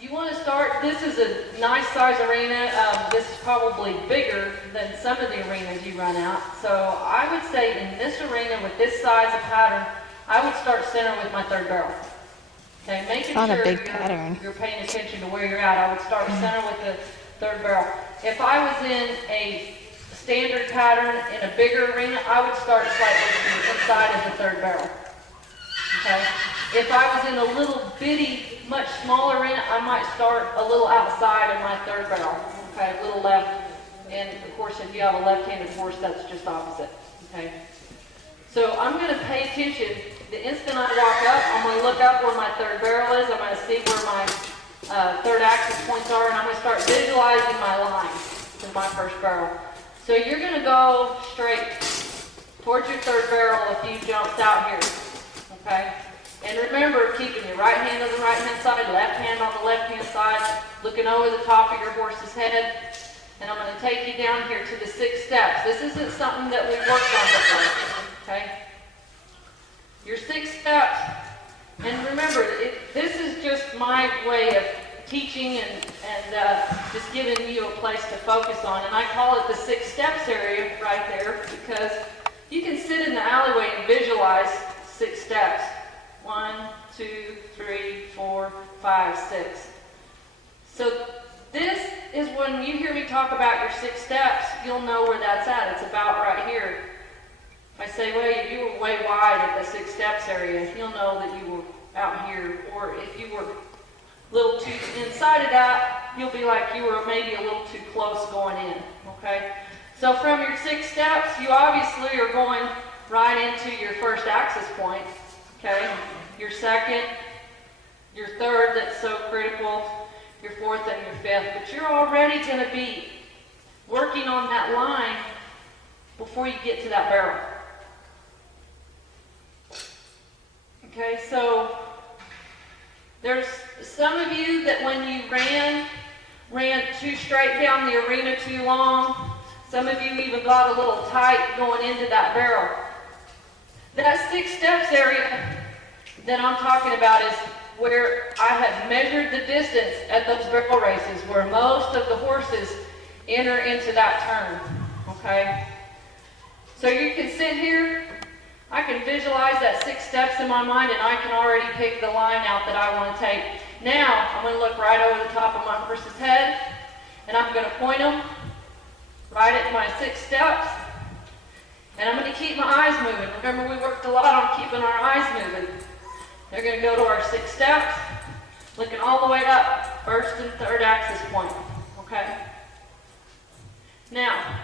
You want to start, this is a nice size arena. This is probably bigger than some of the arenas you run out. So I would say in this arena with this size of pattern, I would start center with my third barrel. Okay, making Not sure a big pattern. you're paying attention to where you're at. I would start center with the third barrel. If I was in a standard pattern in a bigger arena, I would start slightly to the inside of the third barrel. Okay? If I was in a little bitty, much smaller arena, I might start a little outside of my third barrel. Okay, a little left. And of course, if you have a left-handed horse, that's just opposite. Okay? So I'm going to pay attention. The instant I walk up, I'm going to look up where my third barrel is. I'm going to see where my third axis points are, and I'm going to start visualizing my line in my first barrel. So you're going to go straight towards your third barrel a few jumps out here. Okay? And remember, keeping your right hand on the right-hand side, left hand on the left-hand side, looking over the top of your horse's head. And I'm going to take you down here to the 6 steps. This isn't something that we worked on before. Okay? Your 6 steps. And remember, this is just my way of teaching and just giving you a place to focus on. And I call it the 6 steps area right there because you can sit in the alleyway and visualize 6 steps. 1, 2, 3, 4, 5, 6. So this is when you hear me talk about your 6 steps, you'll know where that's at. It's about right here. If I say, well, you were way wide at the 6 steps area, you'll know that you were out here. Or if you were a little too inside of that, you'll be like you were maybe a little too close going in. Okay? So from your 6 steps, you obviously are going right into your first axis point. Okay, your second, your third, that's so critical, your fourth and your fifth. But you're already going to be working on that line before you get to that barrel. Okay, so there's some of you that when you ran too straight down the arena too long. Some of you even got a little tight going into that barrel. That 6 steps area that I'm talking about is where I have measured the distance at those barrel races, where most of the horses enter into that turn. Okay? So you can sit here, I can visualize that 6 steps in my mind, and I can already pick the line out that I want to take. Now, I'm going to look right over the top of my horse's head, and I'm going to point them right at my 6 steps. And I'm going to keep my eyes moving. Remember, we worked a lot on keeping our eyes moving. They're going to go to our 6 steps, looking all the way up, first and third axis point. Okay? Now,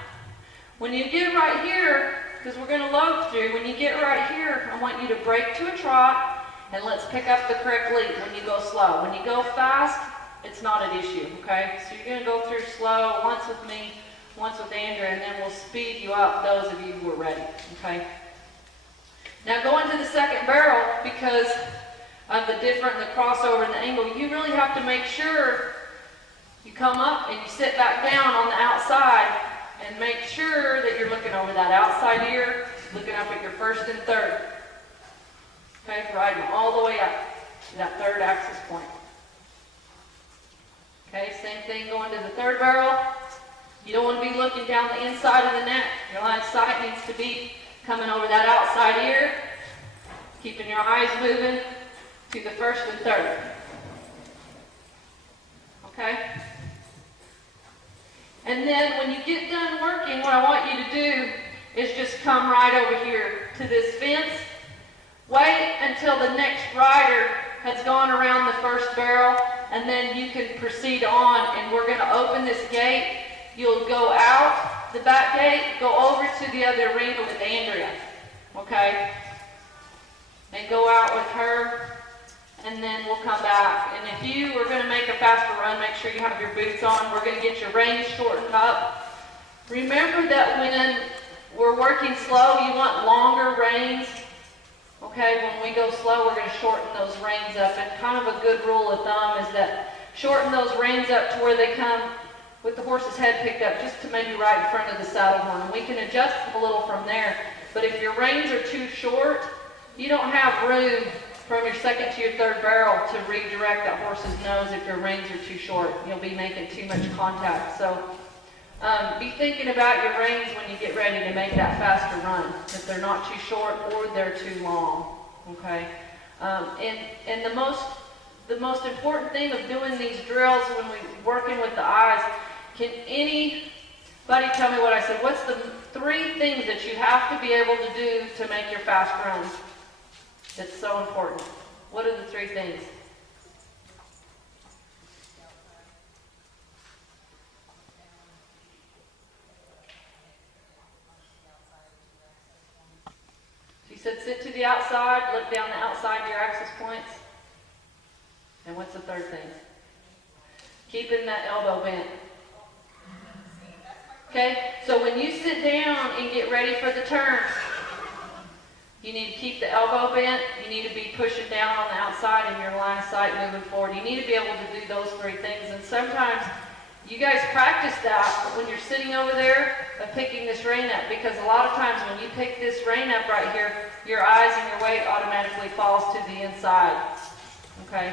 when you get right here, because we're going to load through, when you get right here, I want you to break to a trot, and let's pick up the correct lead when you go slow. When you go fast, it's not an issue. Okay? So you're going to go through slow, once with me, once with Andrea, and then we'll speed you up, those of you who are ready, okay? Now go into the second barrel because of the crossover and the angle. You really have to make sure you come up and you sit back down on the outside and make sure that you're looking over that outside ear, looking up at your first and third. Okay, riding all the way up to that third axis point. Okay, same thing going to the third barrel. You don't want to be looking down the inside of the neck. Your line of sight needs to be coming over that outside ear, keeping your eyes moving to the first and third. Okay? And then when you get done working, what I want you to do is just come right over here to this fence. Wait until the next rider has gone around the first barrel, and then you can proceed on, and we're going to open this gate. You'll go out the back gate, go over to the other arena with Andrea, okay? And go out with her, and then we'll come back. And if you are going to make a faster run, make sure you have your boots on. We're going to get your reins shortened up. Remember that when we're working slow, you want longer reins. Okay, when we go slow, we're going to shorten those reins up. And kind of a good rule of thumb is that shorten those reins up to where they come with the horse's head picked up, just to maybe right in front of the saddle horn. And we can adjust a little from there. But if your reins are too short, you don't have room from your second to your third barrel to redirect that horse's nose if your reins are too short. You'll be making too much contact. So be thinking about your reins when you get ready to make that faster run, if they're not too short or they're too long, okay? And the most important thing of doing these drills when we're working with the eyes, can anybody tell me what I said? What's the 3 things that you have to be able to do to make your fast runs? That's so important. What are the 3 things? She said sit to the outside, look down the outside of your access points. And what's the 3rd thing? Keeping that elbow bent. Okay, so when you sit down and get ready for the turn, you need to keep the elbow bent. You need to be pushing down on the outside and your line of sight moving forward. You need to be able to do those 3 things. And sometimes you guys practice that when you're sitting over there of picking this rein up, because a lot of times when you pick this rein up right here, your eyes and your weight automatically falls to the inside. Okay?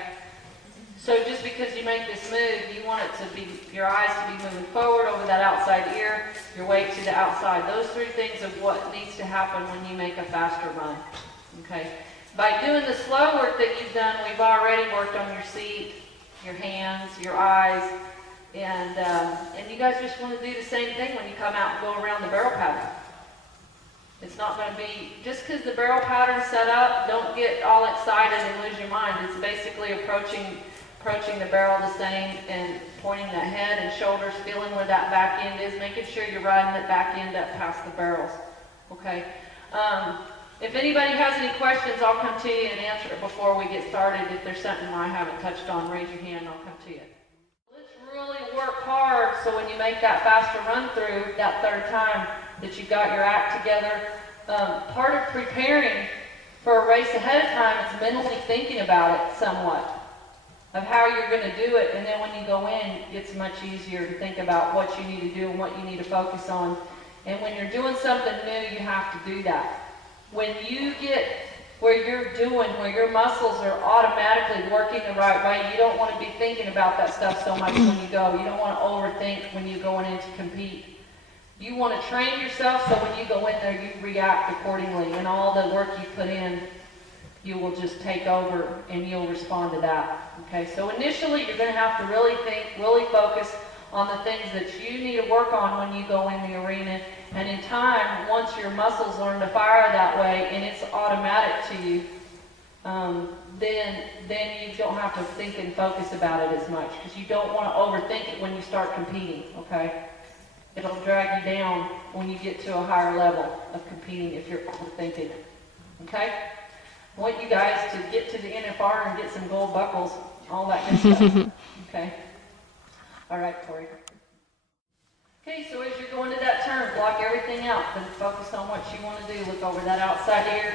So just because you make this move, you want it to be, your eyes to be moving forward over that outside ear, your weight to the outside. Those 3 things of what needs to happen when you make a faster run. Okay. By doing the slow work that you've done, we've already worked on your seat, your hands, your eyes, and you guys just want to do the same thing when you come out and go around the barrel pattern. It's not going to be, just because the barrel pattern's set up, don't get all excited and lose your mind. It's basically approaching the barrel the same and pointing that head and shoulders, feeling where that back end is, making sure you're riding that back end up past the barrels. Okay. If anybody has any questions, I'll come to you and answer it before we get started. If there's something I haven't touched on, raise your hand and I'll come to you. Let's really work hard so when you make that faster run through that 3rd time that you got your act together. Part of preparing for a race ahead of time is mentally thinking about it somewhat, of how you're going to do it, and then when you go in, it's much easier to think about what you need to do and what you need to focus on. And when you're doing something new, you have to do that. When you get where your muscles are automatically working the right way, you don't want to be thinking about that stuff so much when you go. You don't want to overthink when you're going in to compete. You want to train yourself so when you go in there, you react accordingly, and all the work you put in, you will just take over and you'll respond to that. Okay, so initially you're going to have to really think, really focus on the things that you need to work on when you go in the arena. And in time, once your muscles learn to fire that way and it's automatic to you, then you don't have to think and focus about it as much, because you don't want to overthink it when you start competing. Okay, it'll drag you down when you get to a higher level of competing if you're overthinking it. Okay. I want you guys to get to the NFR and get some gold buckles, all that good stuff. Okay. All right, Corey. Okay, so as you're going to that turn, block everything out and focus on what you want to do. Look over that outside ear.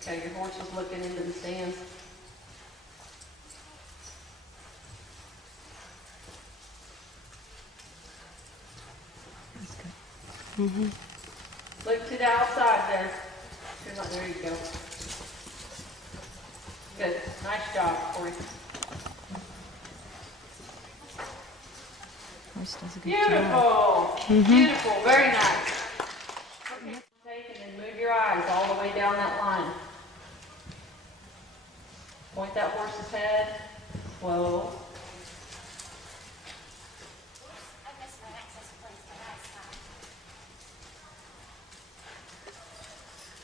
Okay, your horse is looking into the stands. Mm-hmm. Look to the outside there. There you go. Good. Nice job, Corey. Horse does a good Beautiful. job. Beautiful. Very nice. Okay. Take and then move your eyes all the way down that line. Point that horse's head. Slow.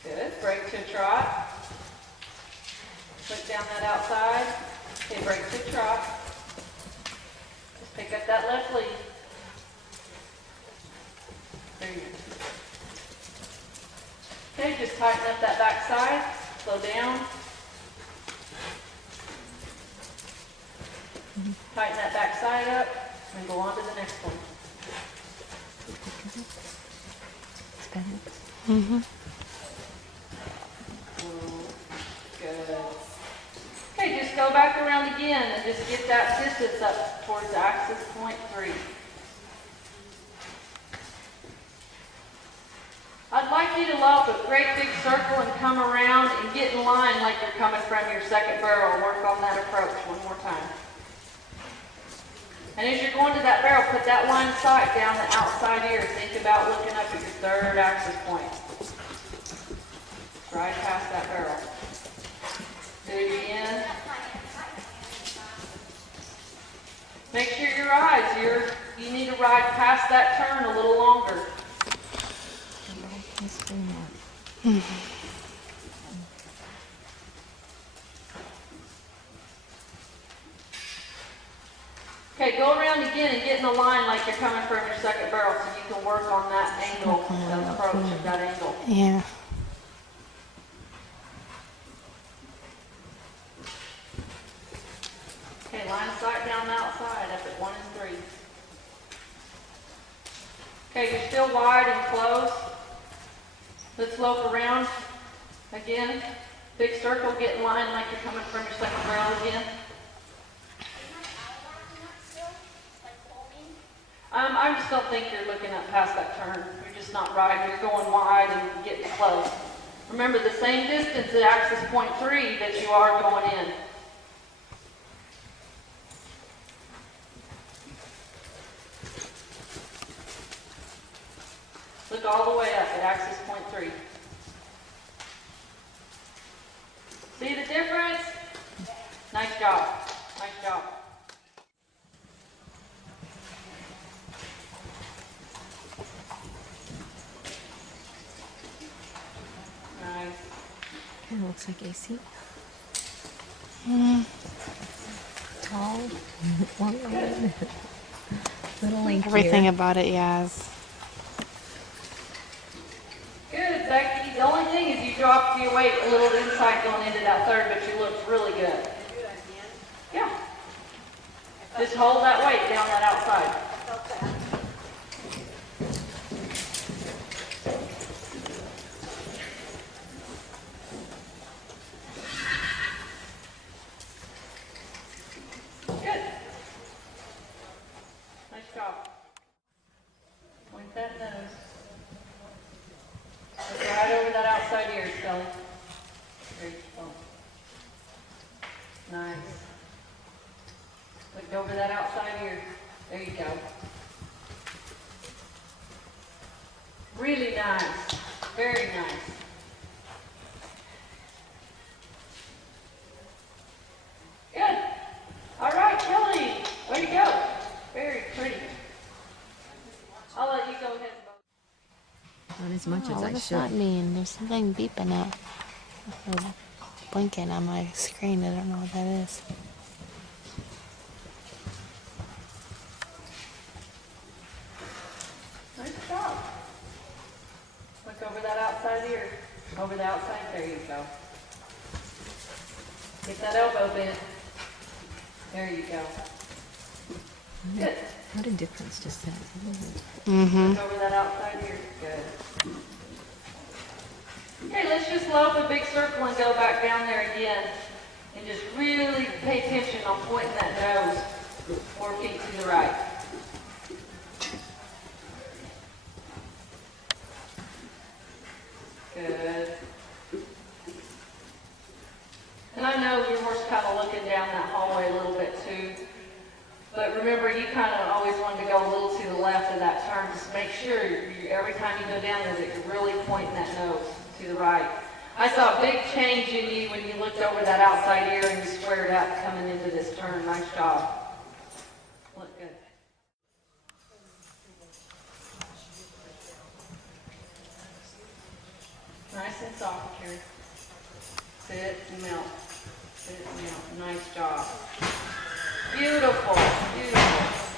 Good. Break to a trot. Put down that outside. Okay, break to a trot. Just pick up that left lead. There you go. Okay, just tighten up that back side. Slow down. Tighten that back side up and go on to the next one. Mm-hmm. Good. Okay, just go back around again and just get that distance up towards axis point 3. you to lope a great big circle and come around and get in line like you're coming from your second barrel. Work on that approach one more time. And as you're going to that barrel, put that line of sight down the outside ear. Think about looking up at your third axis point. Right past that barrel. Do it again. Make sure your eyes, you need to ride past that turn a little longer. Okay, go around again and get in the line like you're coming from your second barrel so you can work on that angle, that approach of that angle. Yeah. Okay, line of sight down the outside up at 1 and 3. Okay, you're still wide and close. Let's lope around again. Big circle, get in line like you're coming from your second barrel again. I just don't think you're looking up past that turn. You're just not riding. You're going wide and getting close. Remember the same distance at axis point 3 that you are going in. Look all the way up at axis point 3. See the difference? Nice job. Nice job. Nice. Kind of looks like AC. Tall, long-legged, little length. Everything about it, yes. Good, Becky. The only thing is you dropped your weight a little inside going into that third, but you looked really good. Yeah. Just hold that weight down that outside. Good. Nice job. Point that nose. Look right over that outside ear, Scully. There you go. Nice. Look over that outside ear. There you go. Really nice. Very nice. Good. All right, Kelly. Way to go. Very pretty. I'll let you go ahead and Not as much as Oh, I what does should. that mean? There's something beeping up. Or blinking on my screen. I don't know what that is. Nice job. Look over that outside ear. Over the outside. There you go. Get that elbow bent. There you go. Good. What a difference just that. Mm-hmm. Look over that outside ear. Good. Okay, let's just lope a big circle and go back down there again. And just really pay attention on pointing that nose 4 feet to the right. Good. And I know your horse kind of looking down that hallway a little bit too. But remember, you kind of always wanted to go a little to the left of that turn. Just make sure every time you go down there that you're really pointing that nose to the right. I saw a big change in you when you looked over that outside ear and you squared up coming into this turn. Nice job. Look good. Nice and soft, Carrie. Sit and melt. Sit and melt. Nice job. Beautiful. Beautiful.